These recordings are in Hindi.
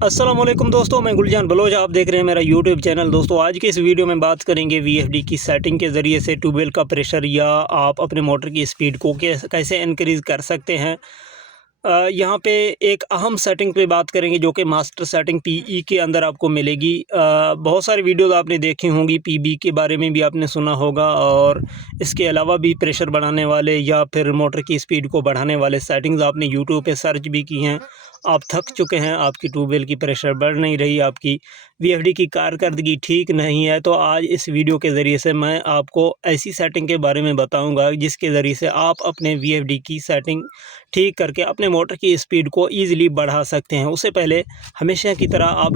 अस्सलामुअलैकुम दोस्तों, मैं गुलजान बलोच, आप देख रहे हैं मेरा यूट्यूब चैनल। दोस्तों आज की इस वीडियो में बात करेंगे वीएफडी की सेटिंग के ज़रिए से ट्यूबवेल का प्रेशर या आप अपने मोटर की स्पीड को कैसे इनक्रीज़ कर सकते हैं। यहाँ पे एक अहम सेटिंग पे बात करेंगे जो कि मास्टर सेटिंग पीई के अंदर आपको मिलेगी। बहुत सारी वीडियोज़ आपने देखी होंगी, पीबी के बारे में भी आपने सुना होगा और इसके अलावा भी प्रेशर बढ़ाने वाले या फिर मोटर की स्पीड को बढ़ाने वाले सेटिंग्स आपने यूट्यूब पे सर्च भी की हैं। आप थक चुके हैं, आपकी ट्यूबवेल की प्रेशर बढ़ नहीं रही, आपकी वीएफडी की कारकर्दगी ठीक नहीं है, तो आज इस वीडियो के ज़रिए से मैं आपको ऐसी सेटिंग के बारे में बताऊंगा जिसके ज़रिए से आप अपने वीएफडी की सेटिंग ठीक करके अपने मोटर की स्पीड को ईज़िली बढ़ा सकते हैं। उससे पहले हमेशा की तरह आप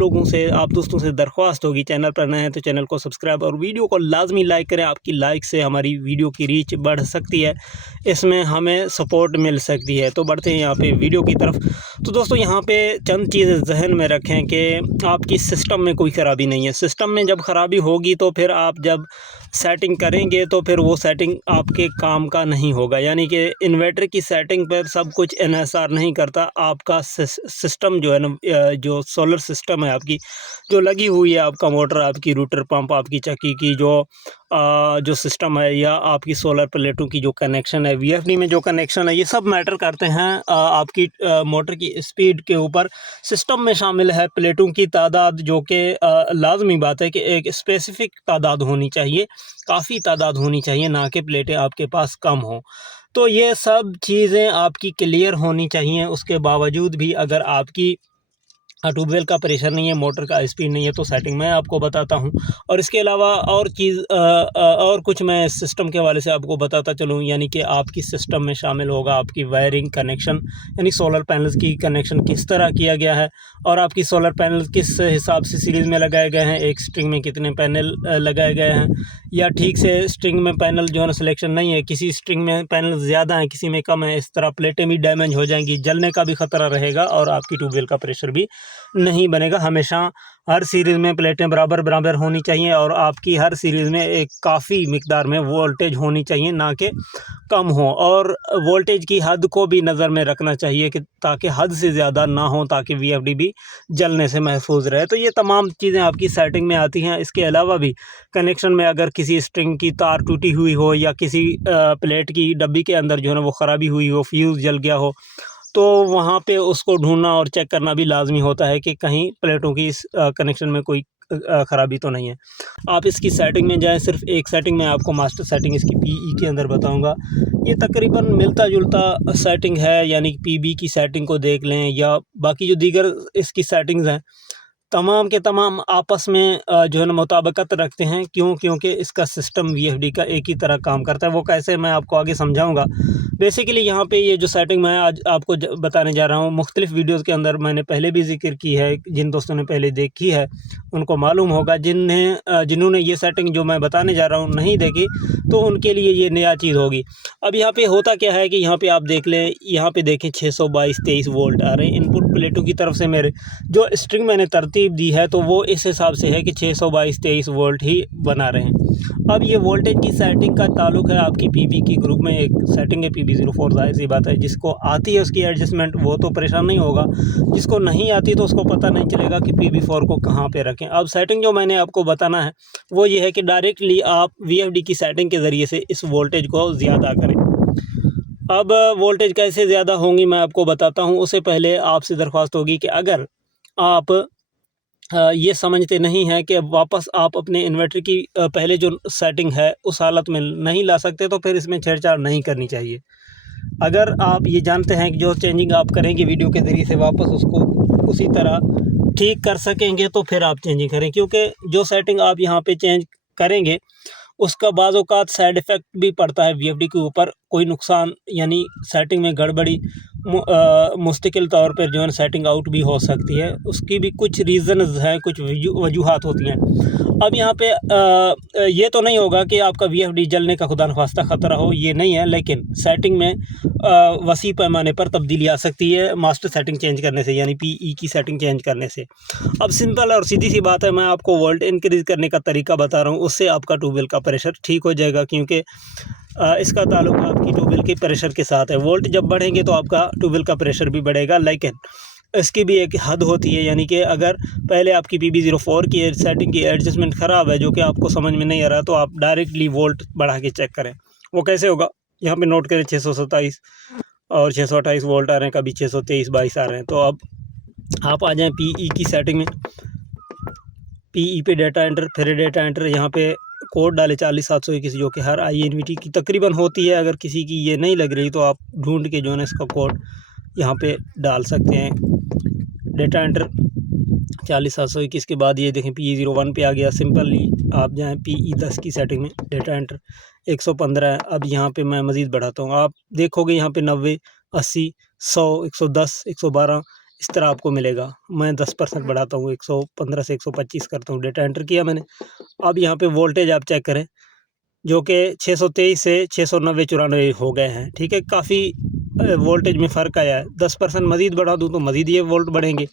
दोस्तों से दरख्वास्त होगी, चैनल पर नए हैं तो चैनल को सब्सक्राइब और वीडियो को लाजमी लाइक करें। आपकी लाइक से हमारी वीडियो की रीच बढ़ सकती है, इसमें हमें सपोर्ट मिल सकती है। तो बढ़ते हैं यहाँ पे वीडियो की तरफ। तो दोस्तों यहाँ पे चंद चीज़ें जहन में रखें कि आपकी सिस्टम में कोई ख़राबी नहीं है। सिस्टम में जब ख़राबी होगी तो फिर आप जब सेटिंग करेंगे तो फिर वो सेटिंग आपके काम का नहीं होगा। यानी कि इन्वर्टर की सेटिंग पर सब कुछ इन्हिसार नहीं करता। आपका सिस्टम जो है ना, जो सोलर सिस्टम है आपकी जो लगी हुई है, आपका मोटर, आपकी रूटर पंप, आपकी चक्की की जो सिस्टम है या आपकी सोलर प्लेटों की जो कनेक्शन है, वीएफडी में जो कनेक्शन है, ये सब मैटर करते हैं आपकी मोटर की स्पीड के ऊपर। सिस्टम में शामिल है प्लेटों की तादाद, जो कि लाजमी बात है कि एक स्पेसिफिक तादाद होनी चाहिए, काफ़ी तादाद होनी चाहिए, ना कि प्लेटें आपके पास कम हों। तो ये सब चीज़ें आपकी क्लियर होनी चाहिए। उसके बावजूद भी अगर आपकी ट्यूबवेल का प्रेशर नहीं है, मोटर का स्पीड नहीं है, तो सेटिंग मैं आपको बताता हूं। और इसके अलावा और कुछ मैं सिस्टम के हवाले से आपको बताता चलूं। यानी कि आपकी सिस्टम में शामिल होगा आपकी वायरिंग कनेक्शन, यानी सोलर पैनल्स की कनेक्शन किस तरह किया गया है और आपकी सोलर पैनल किस हिसाब से सीरीज़ में लगाए गए हैं, एक स्ट्रिंग में कितने पैनल लगाए गए हैं, या ठीक से स्ट्रिंग में पैनल जो है ना सिलेक्शन नहीं है, किसी स्ट्रिंग में पैनल ज़्यादा है, किसी में कम है। इस तरह प्लेटें भी डैमेज हो जाएंगी, जलने का भी ख़तरा रहेगा और आपकी ट्यूबवेल का प्रेशर भी नहीं बनेगा। हमेशा हर सीरीज़ में प्लेटें बराबर बराबर होनी चाहिए और आपकी हर सीरीज़ में एक काफ़ी मिकदार में वोल्टेज होनी चाहिए, ना कि कम हो। और वोल्टेज की हद को भी नज़र में रखना चाहिए कि ताकि हद से ज़्यादा ना हो, ताकि वीएफडी भी जलने से महफूज रहे। तो ये तमाम चीज़ें आपकी सेटिंग में आती हैं। इसके अलावा भी कनेक्शन में अगर किसी स्ट्रिंग की तार टूटी हुई हो या किसी प्लेट की डब्बी के अंदर जो है ना वो ख़राबी हुई हो, फ्यूज़ जल गया हो, तो वहाँ पे उसको ढूंढना और चेक करना भी लाजमी होता है कि कहीं प्लेटों की इस कनेक्शन में कोई ख़राबी तो नहीं है। आप इसकी सेटिंग में जाएं। सिर्फ एक सेटिंग में आपको मास्टर सेटिंग इसकी पीई के अंदर बताऊंगा। ये तकरीबन मिलता जुलता सेटिंग है, यानी पीबी की सेटिंग को देख लें या बाकी जो दीगर इसकी सेटिंग्स हैं, तमाम के तमाम आपस में जो है ना मुताबिकत रखते हैं। क्योंकि इसका सिस्टम वीएफडी का एक ही तरह काम करता है। वो कैसे, मैं आपको आगे समझाऊंगा। बेसिकली यहाँ पे ये जो सेटिंग मैं आज आपको बताने जा रहा हूँ, मुख्तलिफ वीडियोस के अंदर मैंने पहले भी जिक्र की है। जिन दोस्तों ने पहले देखी है उनको मालूम होगा, जिन्होंने ये सेटिंग जो मैं बताने जा रहा हूँ नहीं देखी, तो उनके लिए ये नया चीज़ होगी। अब यहाँ पे होता क्या है कि यहाँ पे आप देख लें, यहाँ पे देखें 622-23 वोल्ट आ रहे हैं इनपुट प्लेटों की तरफ से। मेरे जो स्ट्रिंग मैंने तरतीब दी है तो वो इस हिसाब से है कि 622-23 वोल्ट ही बना रहे हैं। अब ये वोल्टेज की सेटिंग का ताल्लुक है आपकी पीबी की ग्रुप में एक सेटिंग है PB04, जाहिर सी बात है जिसको आती है उसकी एडजस्टमेंट वो तो परेशान नहीं होगा, जिसको नहीं आती तो उसको पता नहीं चलेगा कि PB4 को कहाँ पे रखें। अब सेटिंग जो मैंने आपको बताना है वो ये है कि डायरेक्टली आप वीएफडी की सेटिंग के ज़रिए से इस वोल्टेज को ज़्यादा करें। अब वोल्टेज कैसे ज़्यादा होंगी मैं आपको बताता हूँ। उससे पहले आपसे दरख्वास्त होगी कि अगर आप ये समझते नहीं हैं कि वापस आप अपने इन्वर्टर की पहले जो सेटिंग है उस हालत में नहीं ला सकते, तो फिर इसमें छेड़छाड़ नहीं करनी चाहिए। अगर आप ये जानते हैं कि जो चेंजिंग आप करेंगे वीडियो के ज़रिए से वापस उसको उसी तरह ठीक कर सकेंगे, तो फिर आप चेंजिंग करें। क्योंकि जो सेटिंग आप यहाँ पे चेंज करेंगे उसका बाज़ औक़ात साइड इफ़ेक्ट भी पड़ता है वीएफडी के ऊपर। कोई नुकसान यानी सेटिंग में गड़बड़ी मुस्तकिल तौर पर जो है सेटिंग आउट भी हो सकती है। उसकी भी कुछ रीज़न्स हैं, कुछ वजूहात होती हैं। अब यहाँ पे ये तो नहीं होगा कि आपका वीएफडी जलने का खुदा न खास्ता ख़तरा हो, ये नहीं है, लेकिन सेटिंग में वसी पैमाने पर तब्दीली आ सकती है मास्टर सेटिंग चेंज करने से, यानी पीई की सेटिंग चेंज करने से। अब सिंपल और सीधी सी बात है, मैं आपको वोल्ट इंक्रीज़ करने का तरीका बता रहा हूँ, उससे आपका ट्यूबवेल का प्रेशर ठीक हो जाएगा। क्योंकि इसका ताल्लुक आपकी ट्यूबवेल के प्रेशर के साथ है। वोल्ट जब बढ़ेंगे तो आपका ट्यूबवेल का प्रेशर भी बढ़ेगा। लेकिन इसकी भी एक हद होती है, यानी कि अगर पहले आपकी PB04 की सेटिंग की एडजस्टमेंट ख़राब है जो कि आपको समझ में नहीं आ रहा, तो आप डायरेक्टली वोल्ट बढ़ा के चेक करें। वो कैसे होगा, यहाँ पे नोट करें 627 और 628 वोल्ट आ रहे हैं, कभी 623-22 आ रहे हैं। तो अब आप आ जाएँ PE की सेटिंग में, PE पे डेटा एंटर, फिर डेटा एंटर, यहाँ पे कोड डाले 40721 जो कि हर INVT की तकरीबन होती है। अगर किसी की ये नहीं लग रही तो आप ढूंढ के जो है ना इसका कोड यहाँ पे डाल सकते हैं। डेटा एंटर 40721 के बाद ये देखें PE01 पे आ गया। सिंपली आप जाएँ PE10 की सेटिंग में, डेटा एंटर 115 है। अब यहाँ पे मैं मज़ीद बढ़ाता हूँ, आप देखोगे यहाँ पे 90, 80, 100, 110, 112 इस तरह आपको मिलेगा। मैं 10% बढ़ाता हूँ, 115 से 125 करता हूँ। डेटा एंटर किया मैंने। अब यहाँ पे वोल्टेज आप चेक करें जो कि 623 से 690-94 हो गए हैं। ठीक है, काफ़ी वोल्टेज में फ़र्क आया है। 10% मज़ीद बढ़ा दूँ तो मज़ीद ये वोल्ट बढ़ेंगे।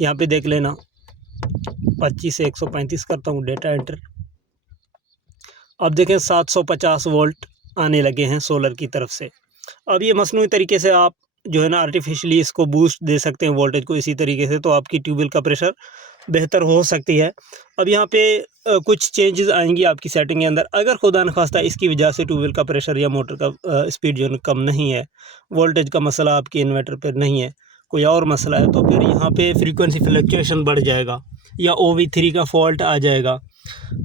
यहाँ पे देख लेना, 25 से 135 करता हूँ, डेटा एंटर। अब देखें 750 वोल्ट आने लगे हैं सोलर की तरफ से। अब ये मसनूई तरीके से आप जो है ना आर्टिफिशियली इसको बूस्ट दे सकते हैं वोल्टेज को इसी तरीके से, तो आपकी ट्यूबवेल का प्रेशर बेहतर हो सकती है। अब यहाँ पे कुछ चेंजेस आएंगी आपकी सेटिंग के अंदर। अगर खुदा न खास्ता इसकी वजह से ट्यूबवेल का प्रेशर या मोटर का स्पीड जो है कम नहीं है, वोल्टेज का मसला आपके इन्वर्टर पर नहीं है, कोई और मसला है, तो फिर यहाँ पे फ्रीक्वेंसी फ्लक्चुएशन बढ़ जाएगा या OV3 का फॉल्ट आ जाएगा,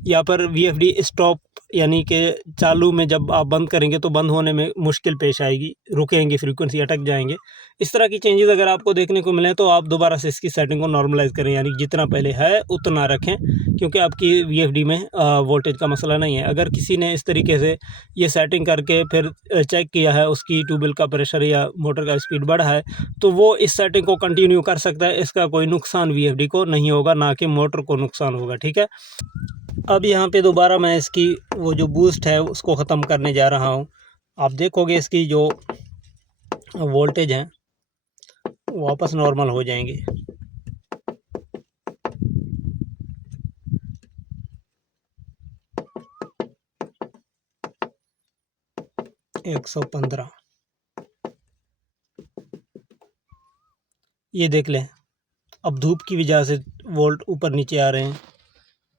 या पर VFD स्टॉप यानी कि चालू में जब आप बंद करेंगे तो बंद होने में मुश्किल पेश आएगी, रुकेंगे, फ्रीक्वेंसी अटक जाएंगे। इस तरह की चेंजेस अगर आपको देखने को मिले तो आप दोबारा से इसकी सेटिंग को नॉर्मलाइज़ करें, यानी जितना पहले है उतना रखें, क्योंकि आपकी VFD में वोल्टेज का मसला नहीं है। अगर किसी ने इस तरीके से ये सेटिंग करके फिर चेक किया है उसकी ट्यूबवेल का प्रेशर या मोटर का स्पीड बढ़ा है, तो वो इस सेटिंग को कंटिन्यू कर सकता है। इसका कोई नुकसान VFD को नहीं होगा, ना कि मोटर को नुकसान होगा। ठीक है, अब यहाँ पे दोबारा मैं इसकी वो जो बूस्ट है उसको ख़त्म करने जा रहा हूँ। आप देखोगे इसकी जो वोल्टेज हैं वापस नॉर्मल हो जाएंगे। एक 115 ये देख लें। अब धूप की वजह से वोल्ट ऊपर नीचे आ रहे हैं।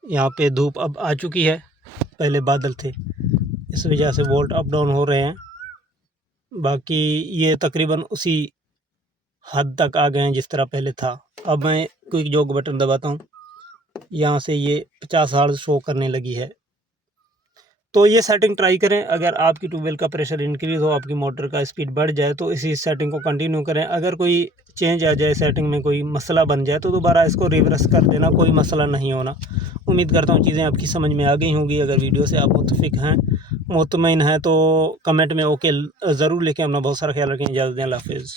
यहाँ पे धूप अब आ चुकी है, पहले बादल थे, इस वजह से वोल्ट अप डाउन हो रहे हैं। बाकी ये तकरीबन उसी हद तक आ गए हैं जिस तरह पहले था। अब मैं क्विक जॉक बटन दबाता हूँ, यहाँ से ये 50 हर्ट्ज़ शो करने लगी है। तो ये सेटिंग ट्राई करें। अगर आपकी ट्यूबवेल का प्रेशर इंक्रीज़ हो, आपकी मोटर का स्पीड बढ़ जाए, तो इसी सेटिंग को कंटिन्यू करें। अगर कोई चेंज आ जाए, सेटिंग में कोई मसला बन जाए, तो दोबारा इसको रिवर्स कर देना, कोई मसला नहीं होना। उम्मीद करता हूँ चीज़ें आपकी समझ में आ गई होंगी। अगर वीडियो से आप मुत्तफ़िक हैं, मुतमईन हैं, तो कमेंट में ओके ज़रूर लिखें। अपना बहुत सारा ख्याल रखें। इजाज़त दें, अल्लाह हाफ़िज़।